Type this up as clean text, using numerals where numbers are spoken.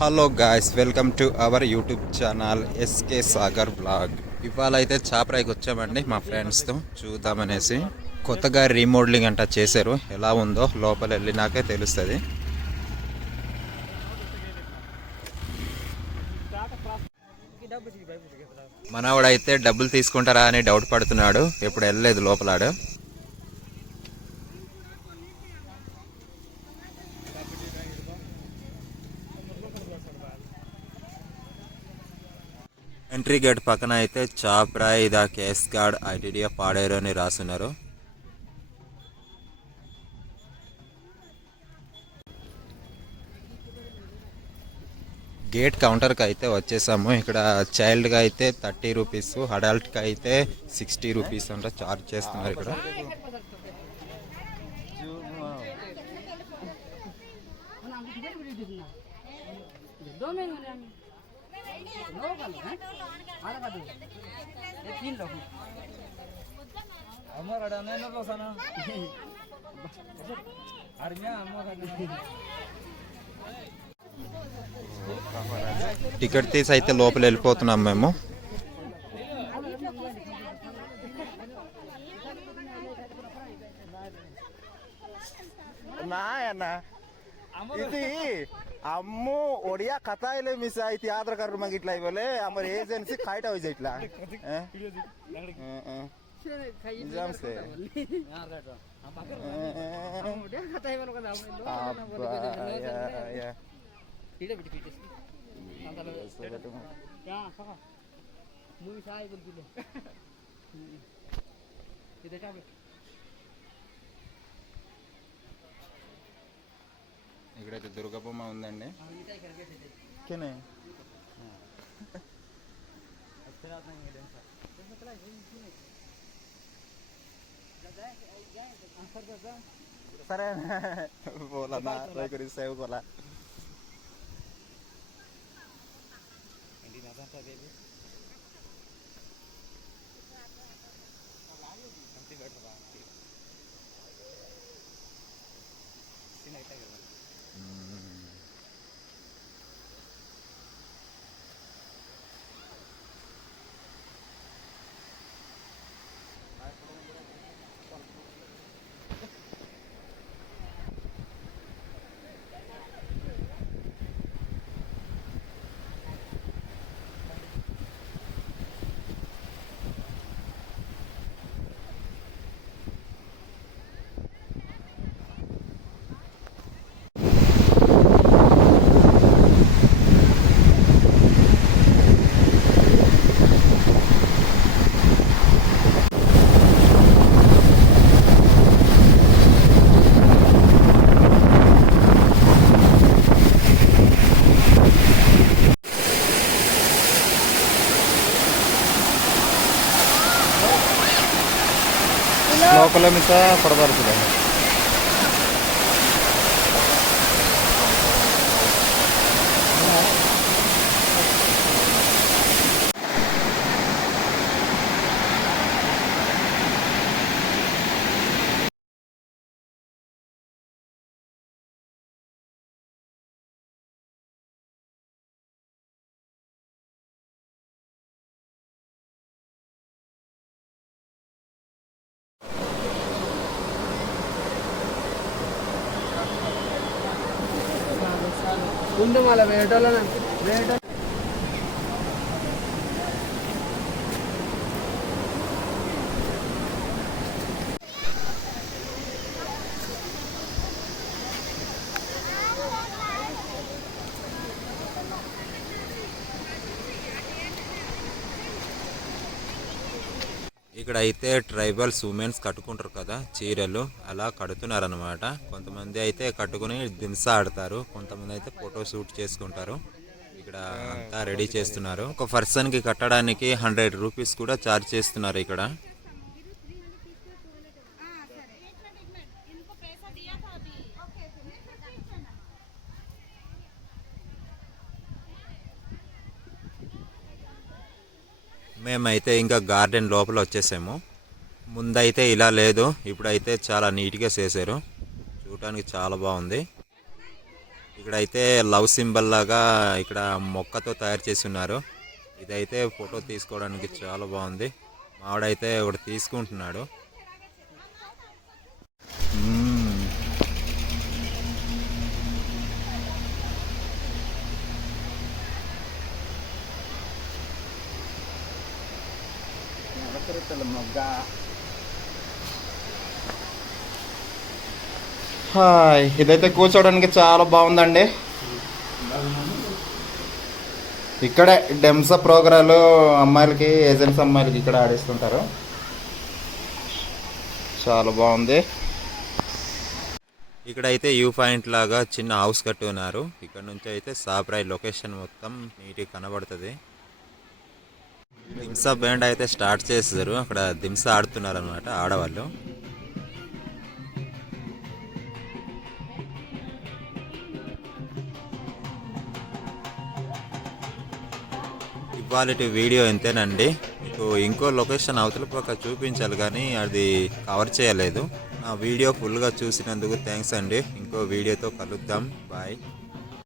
Hello guys, welcome to our YouTube channel SK Sagar blog. ఇవాళ అయితే చాపరాయికి వచ్చామండి మా ఫ్రెండ్స్తో చూద్దామనేసి. కొత్తగా రీమోడలింగ్ అంటా చేశారు, ఎలా ఉందో లోపల వెళ్ళినాకే తెలుస్తుంది. మనవాడైతే డబ్బులు తీసుకుంటారా అని డౌట్ పడుతున్నాడు, ఎప్పుడు వెళ్ళలేదు లోపలాడు. ఎంట్రీ గేట్ పక్కన అయితే Chaprai the case guard ITDA Paderu అని రాస్తున్నారు. గేట్ కౌంటర్కి అయితే వచ్చేసాము. ఇక్కడ చైల్డ్గా అయితే 30 రూపీస్, అడల్ట్కి అయితే 60 రూపీస్ అంటే చార్జ్ చేస్తున్నారు ఇక్కడ. టికెట్ తీసి అయితే లోపల వెళ్ళిపోతున్నాం మేము. ఇది అಮ್ಮು ಒಡಿಯಾ ಕಥಾ ಇಲ್ಲ ಮಿಸ್ ಆಯ್ತು ಆಧಾರ ಕಾರ್ಡ್ ಮಗಿಟ್ಲ ಇವಲೆ ಅಮರ ಏಜೆನ್ಸಿ ಕಾಯ್ಟ ಹೋಯ್ತು ಇಟ್ಲ ನಿಜಾಮ್ಸೆ ఇక్కడైతే దుర్గబొమ్మ ఉందండి. సరే बोला ना ट्राई करी सेव कोला లోపల మిగతా పడబడుతుంది. ముందు మళ్ళీ వేటోళ్ళ ఇక్కడ అయితే ట్రైబల్స్ ఉమెన్స్ కట్టుకుంటారు కదా చీరలు, అలా కడుతున్నారనమాట. కొంతమంది అయితే కట్టుకుని దింసా ఆడతారు, కొంతమంది అయితే ఫోటో షూట్ చేసుకుంటారు. ఇక్కడ అంతా రెడీ చేస్తున్నారు. ఒక పర్సన్ కి కట్టడానికి 100 రూపీస్ కూడా ఛార్జ్ చేస్తున్నారు ఇక్కడ. మేమైతే ఇంకా గార్డెన్ లోపల వచ్చేసాము. ముందైతే ఇలా లేదు, ఇప్పుడైతే చాలా నీట్గా చేశారు, చూడటానికి చాలా బాగుంది. ఇక్కడైతే లవ్ సింబల్ లాగా ఇక్కడ మొక్కతో తయారు చేసి ఉన్నారు. ఇదైతే ఫోటో తీసుకోవడానికి చాలా బాగుంది. మావాడైతే ఒకటి తీసుకుంటున్నాడు. హాయ్, ఇదైతే కూర్చోవడానికి చాలా బాగుందండి. ఇక్కడే డెమ్సా ప్రోగ్రాలు అమ్మాయిలకి, ఏజెంట్స్ అమ్మాయిలకి ఇక్కడ ఆడిస్తుంటారు. చాలా బాగుంది. ఇక్కడైతే వ్యూ పాయింట్ లాగా చిన్న హౌస్ కట్టి ఉన్నారు. ఇక్కడ నుంచి అయితే సాబ్రాయ్ లొకేషన్ మొత్తం నీట్గా కనబడుతుంది. దింసా బ్యాండ్ అయితే స్టార్ట్ చేశారు. అక్కడ దింసా ఆడుతున్నారు అనమాట ఆడవాళ్ళు. ఇవాళ వీడియో ఎంతేనండి. మీకు ఇంకో లొకేషన్ అవతల పక్క చూపించాలి కానీ అది కవర్ చేయలేదు. నా వీడియో ఫుల్గా చూసినందుకు థ్యాంక్స్ అండి. ఇంకో వీడియోతో కలుద్దాం. బాయ్.